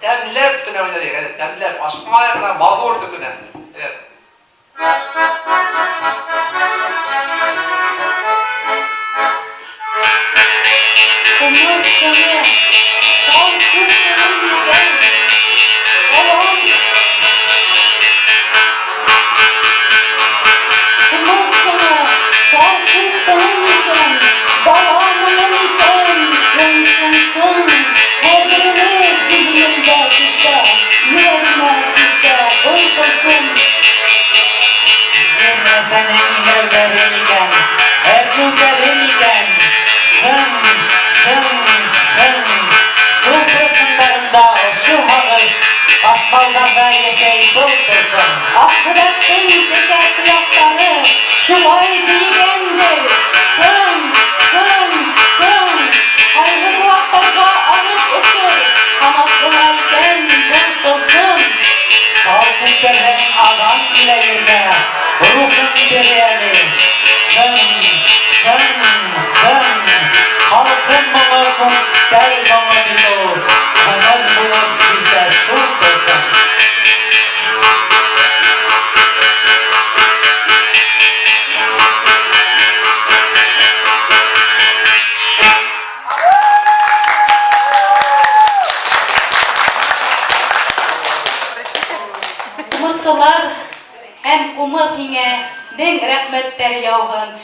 Temlep tüne oynadık. Evet, temlep. Aşkın ayakına bağlı ordu tüne. Evet. Umut seni, son kurtulurken, oğlum. Umut seni, son kurtulurken, babamınken, sonsuzsun. Her birimiz zihnimde sizde, yüreğime sizde, kurtulsun. Yine senin gözlerin iken, her günlerin iken, su kısımlarında şu havış, aşmallarda yeşil bultursun. Akıbettin teker kıyakları, şulay diyendir. Sön. Ayrı bulaklarda arıp ısır, kanatlılarken kurtulsun. Salkın gelen adam ile yürüme, ruhun biriyeli. Halkın mımı gel bana diyor, kanal bulup sizde şurt olsun. Mısırlar hem kumı pine, den rahmetler yağın.